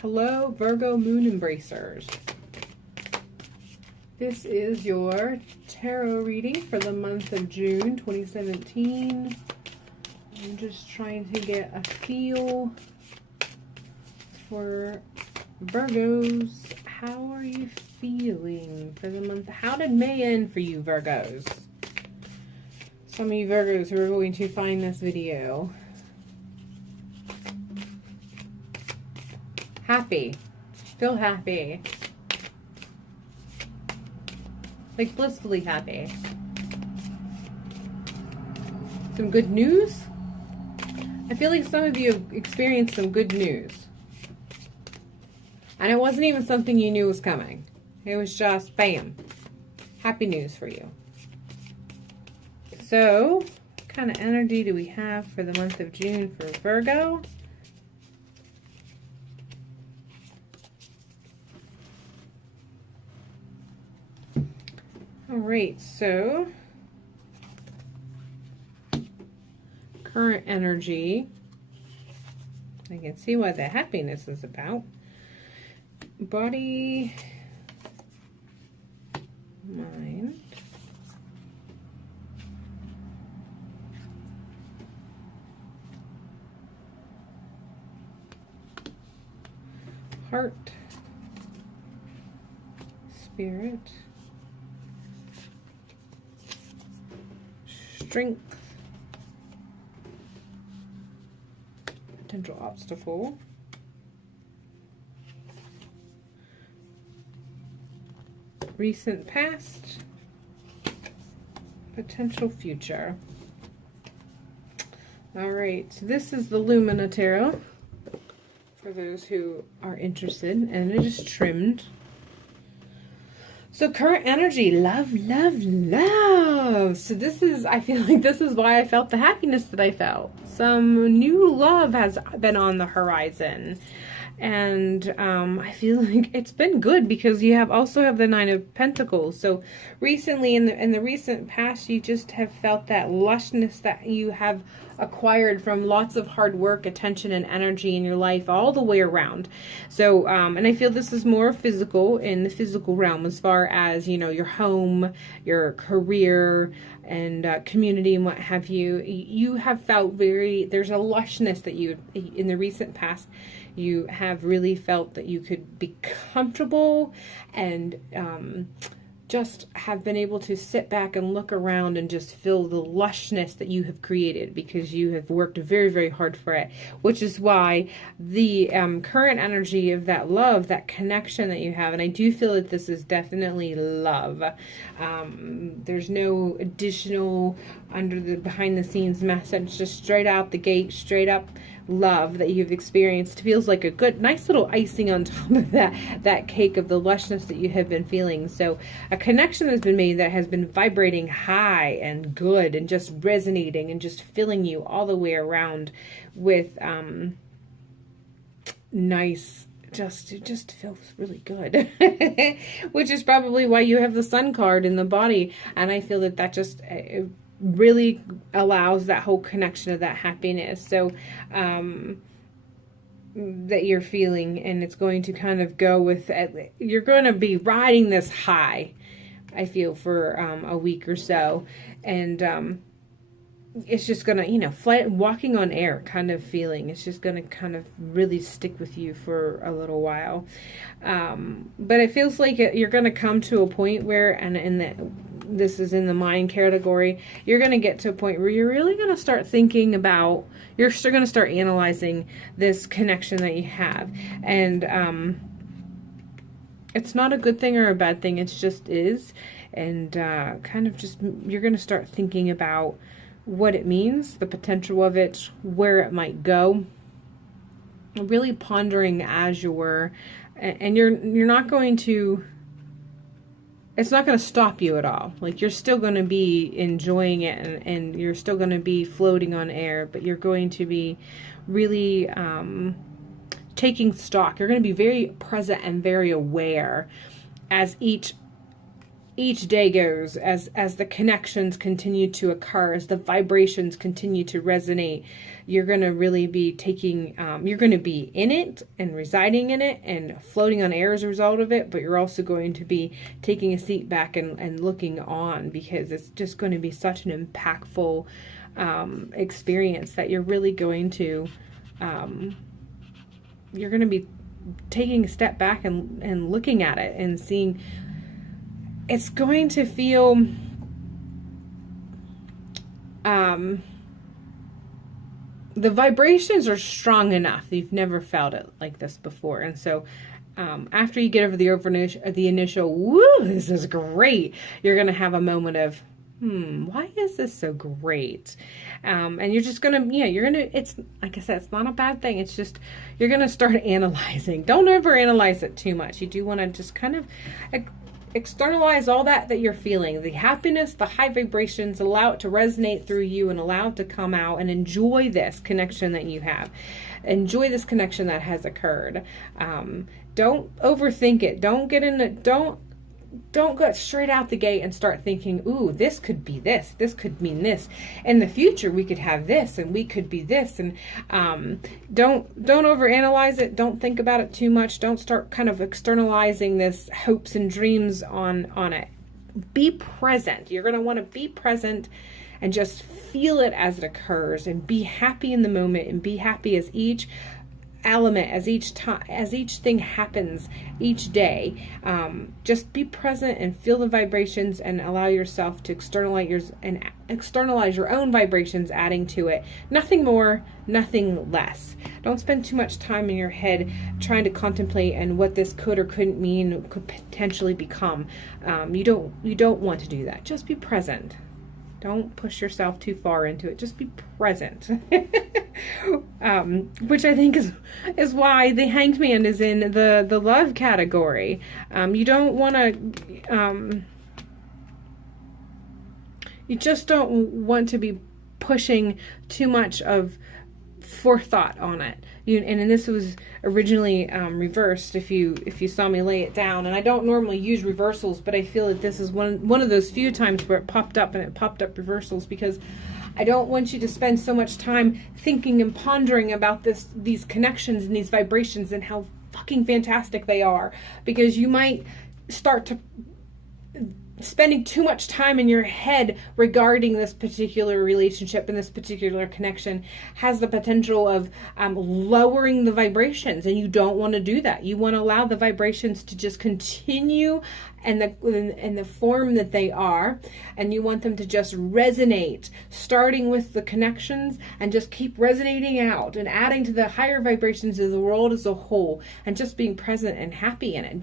Hello, Virgo Moon Embracers. This is your tarot reading for the month of June 2017. I'm just trying to get a feel for Virgos. How are you feeling for the month? How did May end for you, Virgos? Some of you Virgos who are going to find this video happy. Still happy. Like blissfully happy. Some good news? I feel like some of you have experienced some good news. And it wasn't even something you knew was coming. It was just, bam, happy news for you. So, what kind of energy do we have for the month of June for Virgo? All right, so current energy, I can see what the happiness is about. Body, mind, heart, spirit, strength, potential obstacle, recent past, potential future. All right, so this is the Lumina Tarot for those who are interested, and it is trimmed. So current energy, love, love, love. So this is, I feel like this is why I felt the happiness that I felt. Some new love has been on the horizon. And I feel like it's been good because you also have the Nine of Pentacles. So recently, in the recent past, you just have felt that lushness that you have acquired from lots of hard work, attention, and energy in your life all the way around. So, and I feel this is more physical, in the physical realm, as far as, you know, your home, your career, and community and what have you. You have felt there's a lushness that you, in the recent past, you have really felt that you could be comfortable and just have been able to sit back and look around and just feel the lushness that you have created because you have worked very, very hard for it, which is why the current energy of that love, that connection that you have, and I do feel that this is definitely love. There's no additional behind the scenes message, just straight out the gate, straight up love that you've experienced. Feels like a good, nice little icing on top of that cake of the lushness that you have been feeling. So a connection has been made that has been vibrating high and good and just resonating and just filling you all the way around with nice, it just feels really good. Which is probably why you have the Sun card in the body. And I feel that just really allows that whole connection of that happiness. So that you're feeling, and it's going to kind of go with, you're going to be riding this high, I feel, for a week or so, and it's just gonna, you know, walking on air kind of feeling. It's just gonna kind of really stick with you for a little while, but it feels like you're gonna come to a point where, this is in the mind category, you're going to get to a point where you're really going to start thinking about, you're still going to start analyzing this connection that you have. And it's not a good thing or a bad thing, it just is. And kind of just, you're going to start thinking about what it means, the potential of it, where it might go. Really pondering as you're, and you're not going to, it's not going to stop you at all. Like, you're still going to be enjoying it, and you're still going to be floating on air, but you're going to be really taking stock. You're going to be very present and very aware as each each day goes, as the connections continue to occur, as the vibrations continue to resonate, you're going to really be taking, you're going to be in it and residing in it and floating on air as a result of it, but you're also going to be taking a seat back and looking on, because it's just going to be such an impactful experience that you're really going to, you're going to be taking a step back and looking at it and seeing. It's going to feel the vibrations are strong enough. You've never felt it like this before. And so after you get over the initial, woo, this is great, you're going to have a moment of, why is this so great? And you're just going to, it's, like I said, it's not a bad thing. It's just, you're going to start analyzing. Don't ever analyze it too much. You do want to just kind of externalize all that you're feeling, the happiness, the high vibrations, allow it to resonate through you and allow it to come out, and enjoy this connection that you have. Enjoy this connection that has occurred. Don't overthink it. Don't go straight out the gate and start thinking, ooh, this could be this. This could mean this. In the future, we could have this, and we could be this. And don't overanalyze it. Don't think about it too much. Don't start kind of externalizing this hopes and dreams on it. Be present. You're going to want to be present and just feel it as it occurs, and be happy in the moment, and be happy as each element, as each thing happens each day. Just be present and feel the vibrations, and allow yourself to externalize your own vibrations, adding to it. Nothing more, nothing less. Don't spend too much time in your head trying to contemplate and what this could or couldn't mean, could potentially become. You don't want to do that. Just be present. Don't push yourself too far into it. Just be present. Which I think is why the Hanged Man is in the love category. You don't want to, you just don't want to be pushing too much of forethought on it. And this was originally reversed, if you saw me lay it down. And I don't normally use reversals, but I feel that this is one of those few times where it popped up, and it popped up reversals, because I don't want you to spend so much time thinking and pondering about these connections and these vibrations and how fucking fantastic they are, because you might start to spending too much time in your head regarding this particular relationship and this particular connection has the potential of lowering the vibrations, and you don't want to do that. You want to allow the vibrations to just continue in the form that they are, and you want them to just resonate, starting with the connections, and just keep resonating out and adding to the higher vibrations of the world as a whole, and just being present and happy in it.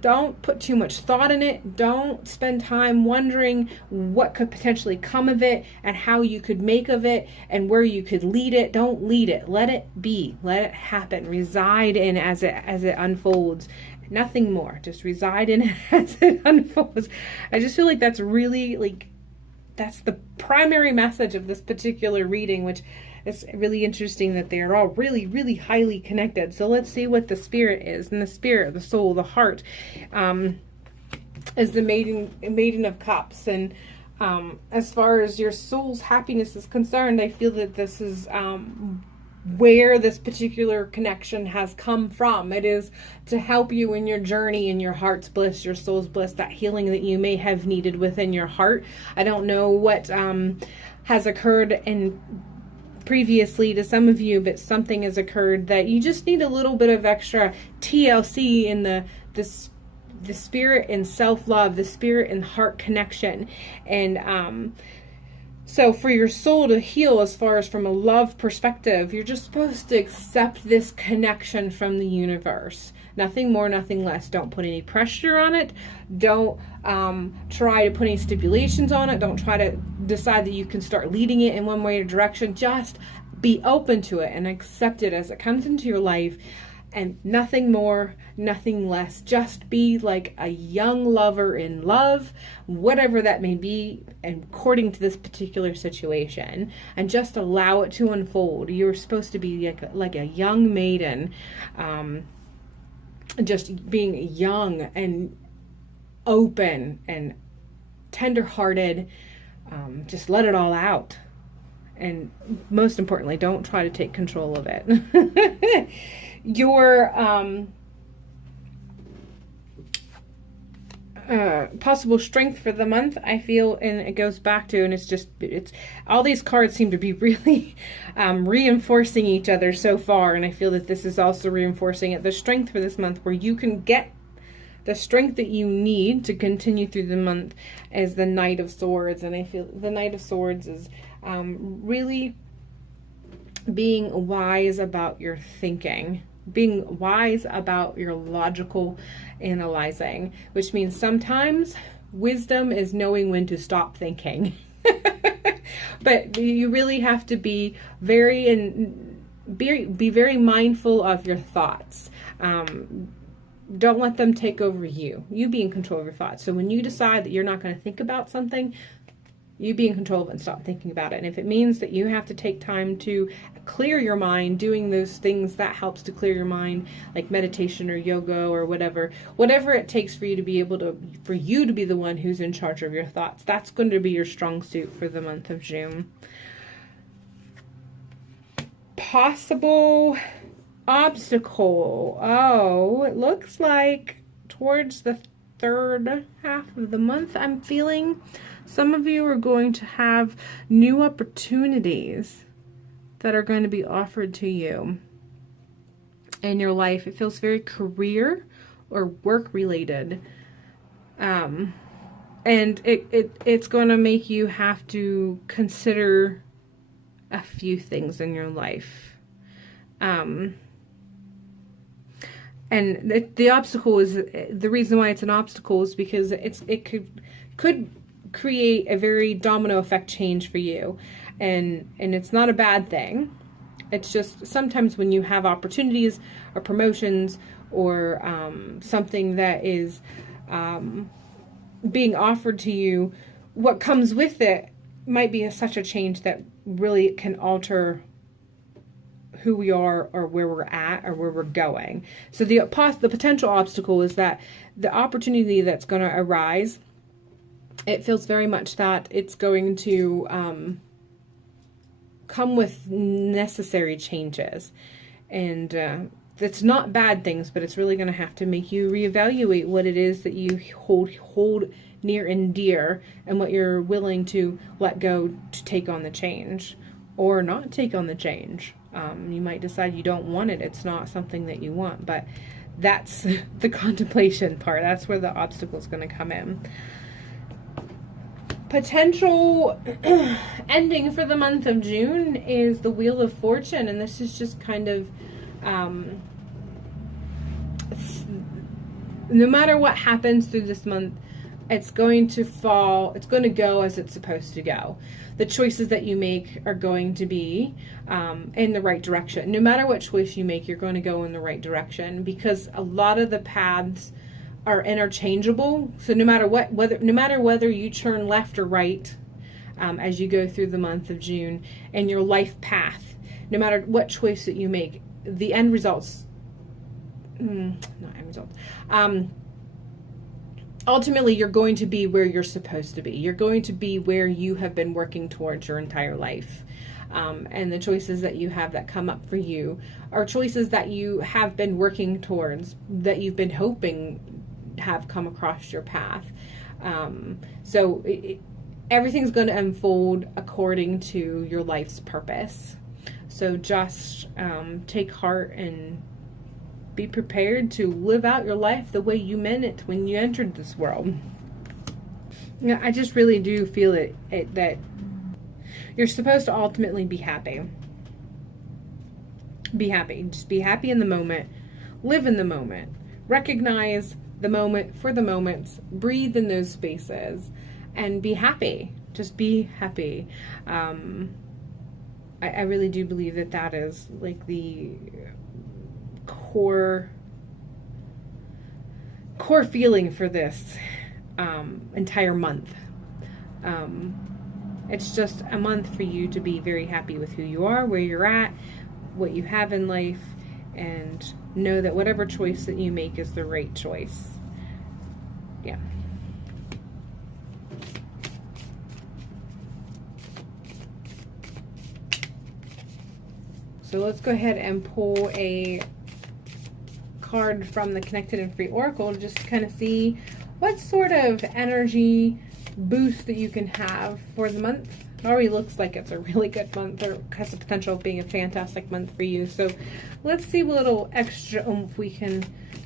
Don't put too much thought in it. Don't spend time wondering what could potentially come of it and how you could make of it and where you could lead it. Don't lead it. Let it be. Let it happen. Reside in as it unfolds. Nothing more. Just reside in as it unfolds. I just feel like that's really, that's the primary message of this particular reading, which it's really interesting that they're all really, really highly connected. So let's see what the spirit is. And the spirit, the soul, the heart, is the maiden of cups. And as far as your soul's happiness is concerned, I feel that this is where this particular connection has come from. It is to help you in your journey, in your heart's bliss, your soul's bliss, that healing that you may have needed within your heart. I don't know what has occurred previously to some of you, but something has occurred that you just need a little bit of extra TLC in the spirit and self-love, the spirit and heart connection. And so for your soul to heal, as far as from a love perspective, you're just supposed to accept this connection from the universe. Nothing more, nothing less. Don't put any pressure on it. Don't try to put any stipulations on it. Don't try to decide that you can start leading it in one way or direction. Just be open to it and accept it as it comes into your life. And nothing more, nothing less. Just be like a young lover in love, whatever that may be, according to this particular situation, and just allow it to unfold. You're supposed to be like a young maiden, just being young and open and tender-hearted. Just let it all out. And most importantly, don't try to take control of it. Your possible strength for the month, I feel, and it goes back to, and it's all these cards seem to be really reinforcing each other so far, and I feel that this is also reinforcing it. The strength for this month, where you can get the strength that you need to continue through the month, is the Knight of Swords. And I feel the Knight of Swords is really being wise about your thinking, being wise about your logical analyzing, which means sometimes wisdom is knowing when to stop thinking. But you really have to be very mindful of your thoughts. Don't let them take over you. You be in control of your thoughts. So when you decide that you're not going to think about something, you be in control of it and stop thinking about it. And if it means that you have to take time to clear your mind, doing those things that helps to clear your mind, like meditation or yoga or whatever it takes for you to be able to, for you to be the one who's in charge of your thoughts, that's going to be your strong suit for the month of June. Possible obstacle. Oh, it looks like towards the third half of the month, I'm feeling some of you are going to have new opportunities that are going to be offered to you in your life. It feels very career or work related. And it's going to make you have to consider a few things in your life. And the obstacle is, the reason why it's an obstacle is because it could create a very domino effect change for you. And it's not a bad thing. It's just sometimes when you have opportunities or promotions or something that is being offered to you, what comes with it might be such a change that really can alter who we are or where we're at or where we're going. So the potential obstacle is that the opportunity that's going to arise, it feels very much that it's going to come with necessary changes. And it's not bad things, but it's really going to have to make you reevaluate what it is that you hold near and dear and what you're willing to let go to take on the change or not take on the change. You might decide you don't want it. It's not something that you want, but that's the contemplation part. That's where the obstacle is going to come in. Potential ending for the month of June is the Wheel of Fortune, and this is just kind of no matter what happens through this month, it's going to go as it's supposed to go. The choices that you make are going to be in the right direction. No matter what choice you make, you're going to go in the right direction, because a lot of the paths are interchangeable. So no matter whether you turn left or right as you go through the month of June and your life path, no matter what choice that you make, the end results, ultimately, you're going to be where you're supposed to be. You're going to be where you have been working towards your entire life. And the choices that you have that come up for you are choices that you have been working towards, that you've been hoping have come across your path. So everything's going to unfold according to your life's purpose. So just take heart and be prepared to live out your life the way you meant it when you entered this world. I just really do feel that you're supposed to ultimately be happy. Be happy. Just be happy in the moment. Live in the moment. Recognize the moment for the moments. Breathe in those spaces and be happy. Just be happy. I really do believe that is like the core feeling for this entire month. It's just a month for you to be very happy with who you are, where you're at, what you have in life, and know that whatever choice that you make is the right choice. Yeah. So let's go ahead and pull a card from the Connected and Free Oracle to just kind of see what sort of energy boost that you can have for the month. It already looks like it's a really good month, or has the potential of being a fantastic month for you. So let's see what little extra oomph we can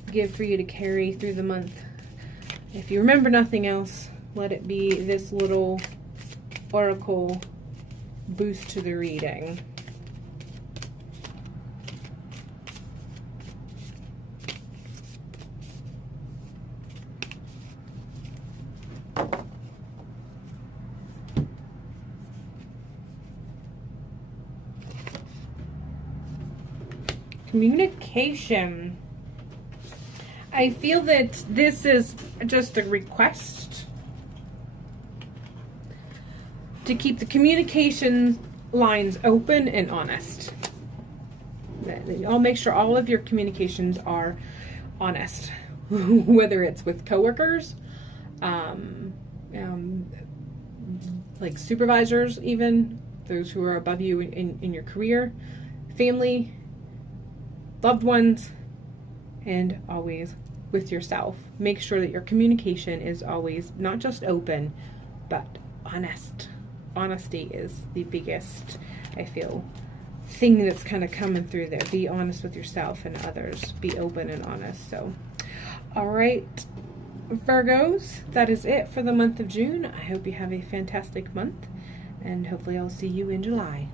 give for you to carry through the month. If you remember nothing else, let it be this little oracle boost to the reading. Communication. I feel that this is just a request to keep the communication lines open and honest. I'll make sure all of your communications are honest, whether it's with coworkers, like supervisors, even those who are above you in your career, family, loved ones, and always with yourself. Make sure that your communication is always not just open, but honest. Honesty is the biggest, I feel, thing that's kind of coming through there. Be honest with yourself and others. Be open and honest. So, all right, Virgos, that is it for the month of June. I hope you have a fantastic month, and hopefully I'll see you in July.